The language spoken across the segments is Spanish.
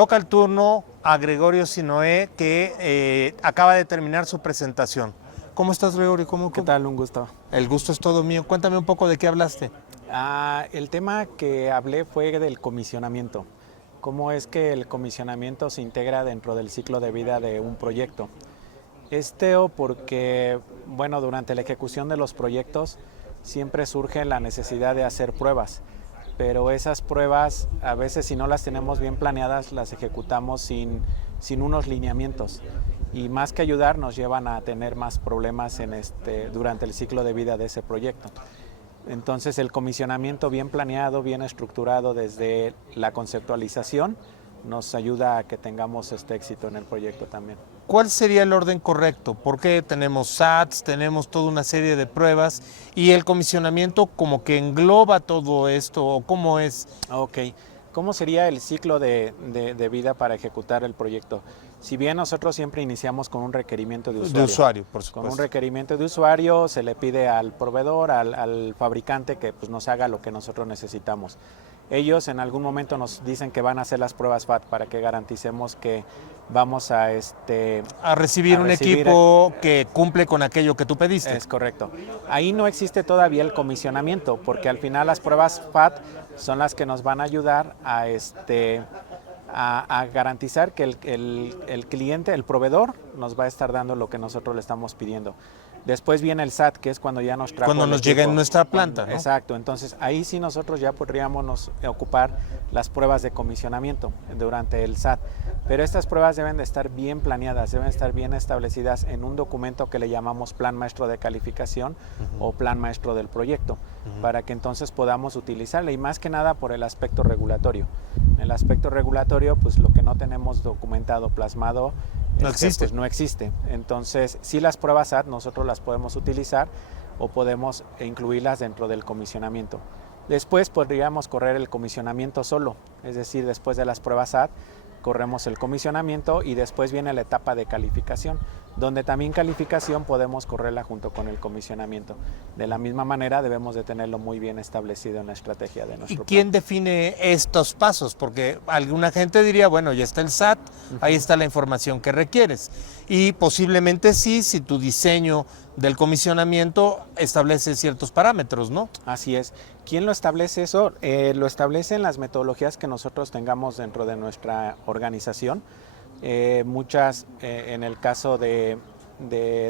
toca el turno a Gregorio Sinoé, que acaba de terminar su presentación. ¿Cómo estás, Gregorio? ¿Qué tal? Un gusto. El gusto es todo mío. Cuéntame un poco de qué hablaste. El tema que hablé fue del comisionamiento. ¿Cómo es que el comisionamiento se integra dentro del ciclo de vida de un proyecto? Porque, bueno, durante la ejecución de los proyectos siempre surge la necesidad de hacer pruebas, pero esas pruebas a veces, si no las tenemos bien planeadas, las ejecutamos sin unos lineamientos, y más que ayudar nos llevan a tener más problemas durante el ciclo de vida de ese proyecto. Entonces el comisionamiento bien planeado, bien estructurado desde la conceptualización, nos ayuda a que tengamos éxito en el proyecto también. ¿Cuál sería el orden correcto? Porque tenemos SATs, tenemos toda una serie de pruebas, y el comisionamiento como que engloba todo esto, ¿o cómo es? Ok, ¿cómo sería el ciclo de vida para ejecutar el proyecto? Si bien nosotros siempre iniciamos con un requerimiento de usuario. De usuario, por supuesto. Con un requerimiento de usuario se le pide al proveedor, al fabricante, que pues, nos haga lo que nosotros necesitamos. Ellos en algún momento nos dicen que van a hacer las pruebas FAT para que garanticemos que vamos a recibir un equipo que cumple con aquello que tú pediste. Es correcto. Ahí no existe todavía el comisionamiento, porque al final las pruebas FAT son las que nos van a ayudar a garantizar que el cliente, el proveedor, nos va a estar dando lo que nosotros le estamos pidiendo. Después viene el SAT, que es cuando ya nos trajo cuando nos llega en nuestra planta, ¿no? Exacto, entonces ahí sí nosotros ya podríamos ocupar las pruebas de comisionamiento durante el SAT. Pero estas pruebas deben de estar bien planeadas, deben estar bien establecidas en un documento que le llamamos Plan Maestro de Calificación o Plan Maestro del Proyecto, para que entonces podamos utilizarla, y más que nada por el aspecto regulatorio. En el aspecto regulatorio, pues lo que no tenemos documentado, plasmado, no existe. Pues no existe. Entonces, sí, las pruebas SAT nosotros las podemos utilizar o podemos incluirlas dentro del comisionamiento. Después podríamos correr el comisionamiento solo, es decir, después de las pruebas SAT, corremos el comisionamiento y después viene la etapa de calificación, donde también calificación podemos correrla junto con el comisionamiento. De la misma manera debemos de tenerlo muy bien establecido en la estrategia de nuestro plan. ¿Y quién plan define estos pasos? Porque alguna gente diría, bueno, ya está el SAT, ahí está la información que requieres. Y posiblemente sí, si tu diseño del comisionamiento establece ciertos parámetros, ¿no? Así es. ¿Quién lo establece eso? Lo establecen las metodologías que nosotros tengamos dentro de nuestra organización. Muchas, en el caso de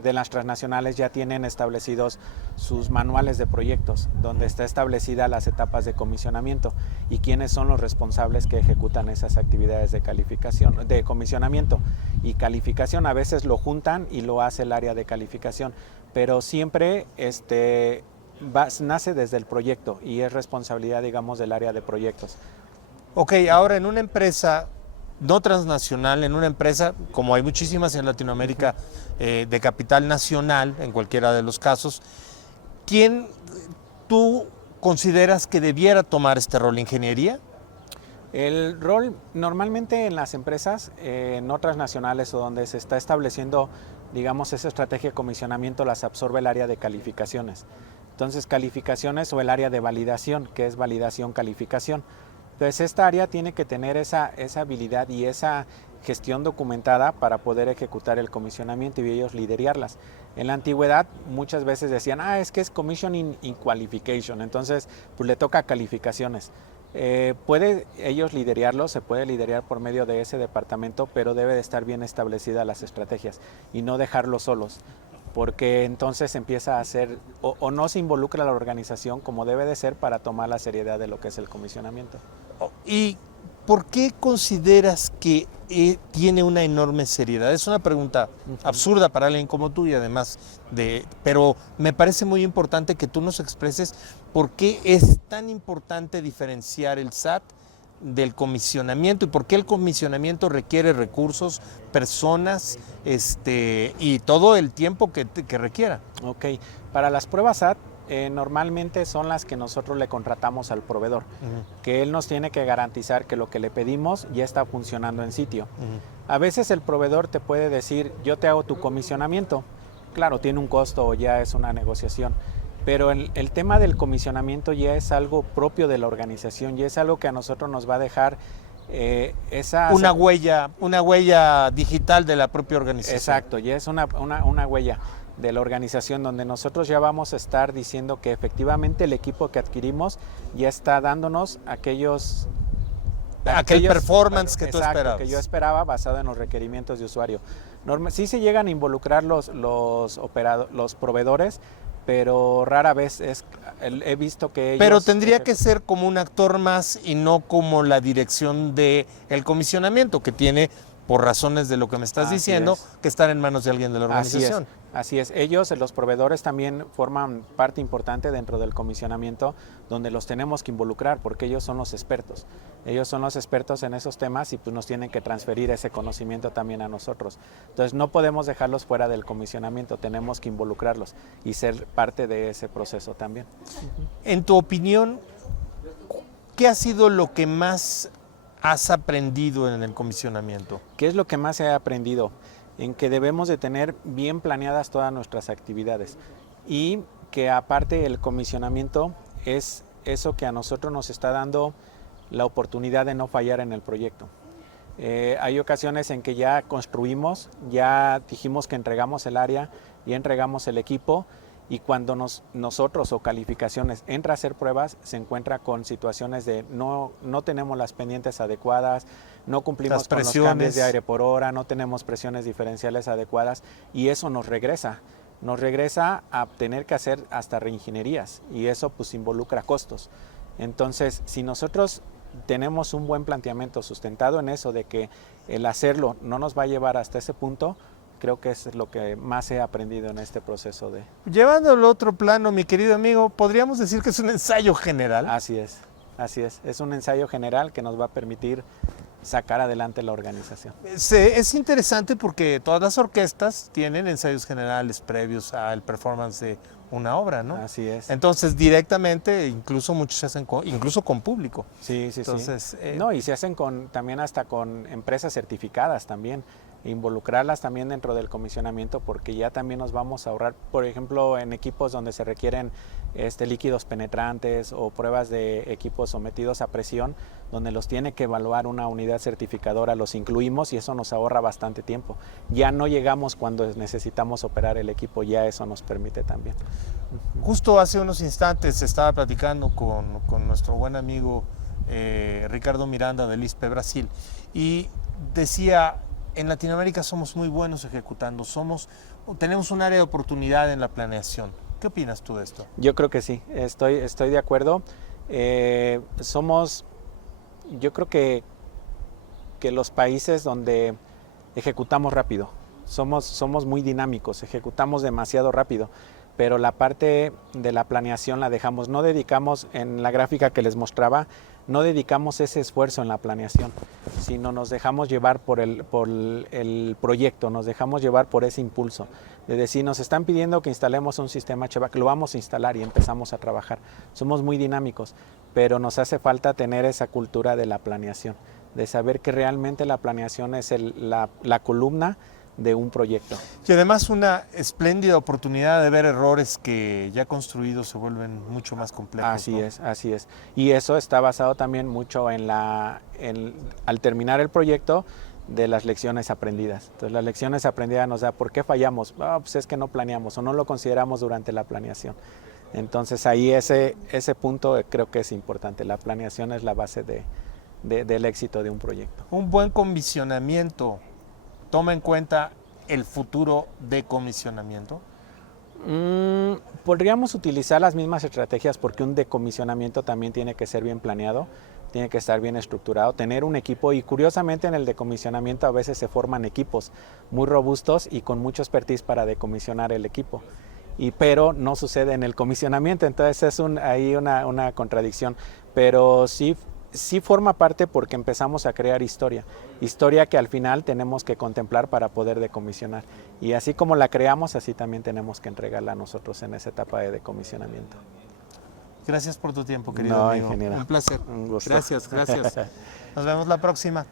las transnacionales, ya tienen establecidos sus manuales de proyectos, donde está establecida las etapas de comisionamiento y quiénes son los responsables que ejecutan esas actividades de calificación, de comisionamiento y calificación. A veces lo juntan y lo hace el área de calificación, pero siempre nace desde el proyecto y es responsabilidad, digamos, del área de proyectos. Ok, ahora en una empresa no transnacional, en una empresa, como hay muchísimas en Latinoamérica, de capital nacional, en cualquiera de los casos, ¿quién tú consideras que debiera tomar este rol? ¿Ingeniería? El rol normalmente en las empresas no transnacionales o donde se está estableciendo, digamos, esa estrategia de comisionamiento, las absorbe el área de calificaciones. Entonces, calificaciones o el área de validación, que es validación-calificación. Entonces, esta área tiene que tener esa habilidad y esa gestión documentada para poder ejecutar el comisionamiento y ellos liderarlas. En la antigüedad muchas veces decían, es que es Commissioning in Qualification, entonces pues le toca calificaciones. Puede ellos liderarlo, se puede liderar por medio de ese departamento, pero debe de estar bien establecidas las estrategias y no dejarlos solos, porque entonces empieza a hacer o no se involucra la organización como debe de ser para tomar la seriedad de lo que es el comisionamiento. ¿Y por qué consideras que tiene una enorme seriedad? Es una pregunta absurda para alguien como tú y además pero me parece muy importante que tú nos expreses por qué es tan importante diferenciar el SAT del comisionamiento y por qué el comisionamiento requiere recursos, personas y todo el tiempo que requiera. Ok, para las pruebas SAT normalmente son las que nosotros le contratamos al proveedor, que él nos tiene que garantizar que lo que le pedimos ya está funcionando en sitio. A veces el proveedor te puede decir, yo te hago tu comisionamiento, claro, tiene un costo o ya es una negociación, pero el tema del comisionamiento ya es algo propio de la organización, ya es algo que a nosotros nos va a dejar Una huella digital de la propia organización. Exacto, ya es una huella de la organización donde nosotros ya vamos a estar diciendo que efectivamente el equipo que adquirimos ya está dándonos aquel performance que tú esperabas. Que yo esperaba basado en los requerimientos de usuario. Sí se llegan a involucrar los proveedores, pero rara vez he visto que ellos... Pero tendría que ser como un actor más y no como la dirección del comisionamiento que tiene, por razones de lo que me estás diciendo, que estar en manos de alguien de la organización. Así es. Ellos, los proveedores, también forman parte importante dentro del comisionamiento, donde los tenemos que involucrar, porque ellos son los expertos. Ellos son los expertos en esos temas y pues nos tienen que transferir ese conocimiento también a nosotros. Entonces no podemos dejarlos fuera del comisionamiento, tenemos que involucrarlos y ser parte de ese proceso también. En tu opinión, ¿qué ha sido lo que más has aprendido en el comisionamiento? ¿Qué es lo que más he aprendido? En que debemos de tener bien planeadas todas nuestras actividades y que aparte el comisionamiento es eso que a nosotros nos está dando la oportunidad de no fallar en el proyecto. Hay ocasiones en que ya construimos, ya dijimos que entregamos el área, ya entregamos el equipo y cuando nosotros o calificaciones entra a hacer pruebas se encuentra con situaciones de no tenemos las pendientes adecuadas, no cumplimos con los cambios de aire por hora, no tenemos presiones diferenciales adecuadas y eso nos regresa a tener que hacer hasta reingenierías y eso pues involucra costos. Entonces, si nosotros tenemos un buen planteamiento sustentado en eso de que el hacerlo no nos va a llevar hasta ese punto, creo que es lo que más he aprendido en este proceso de... Llevándolo a otro plano, mi querido amigo, ¿podríamos decir que es un ensayo general? Así es. Es un ensayo general que nos va a permitir sacar adelante la organización. Es interesante porque todas las orquestas tienen ensayos generales previos al performance de una obra, ¿no? Así es. Entonces, directamente, incluso muchos se hacen incluso con público. Sí. Entonces, no, y se hacen también hasta con empresas certificadas también. Involucrarlas también dentro del comisionamiento porque ya también nos vamos a ahorrar, por ejemplo, en equipos donde se requieren líquidos penetrantes o pruebas de equipos sometidos a presión, donde los tiene que evaluar una unidad certificadora, los incluimos y eso nos ahorra bastante tiempo. Ya no llegamos cuando necesitamos operar el equipo, ya eso nos permite también. Justo hace unos instantes estaba platicando con nuestro buen amigo Ricardo Miranda del ISPE Brasil y decía... En Latinoamérica somos muy buenos ejecutando, tenemos un área de oportunidad en la planeación. ¿Qué opinas tú de esto? Yo creo que sí, estoy de acuerdo. Yo creo que los países donde ejecutamos rápido, somos muy dinámicos, ejecutamos demasiado rápido, pero la parte de la planeación la dejamos, no dedicamos, en la gráfica que les mostraba, no dedicamos ese esfuerzo en la planeación, sino nos dejamos llevar por el proyecto, nos dejamos llevar por ese impulso. De decir, nos están pidiendo que instalemos un sistema HVAC, lo vamos a instalar y empezamos a trabajar. Somos muy dinámicos, pero nos hace falta tener esa cultura de la planeación, de saber que realmente la planeación es la columna de un proyecto. Y además una espléndida oportunidad de ver errores que ya construidos se vuelven mucho más complejos. Así es. Y eso está basado también mucho al terminar el proyecto, de las lecciones aprendidas. Entonces las lecciones aprendidas nos da por qué fallamos. Pues es que no planeamos o no lo consideramos durante la planeación. Entonces ahí ese punto creo que es importante. La planeación es la base del éxito de un proyecto. Un buen comisionamiento toma en cuenta el futuro de comisionamiento. Podríamos utilizar las mismas estrategias porque un decomisionamiento también tiene que ser bien planeado, tiene que estar bien estructurado, tener un equipo y curiosamente en el decomisionamiento a veces se forman equipos muy robustos y con mucho expertise para decomisionar el equipo. Pero no sucede en el comisionamiento, entonces es ahí una contradicción, pero sí forma parte porque empezamos a crear historia que al final tenemos que contemplar para poder decomisionar. Y así como la creamos, así también tenemos que entregarla a nosotros en esa etapa de decomisionamiento. Gracias por tu tiempo, querido amigo. Ingeniero. Un placer. Un gusto. Gracias. Nos vemos la próxima.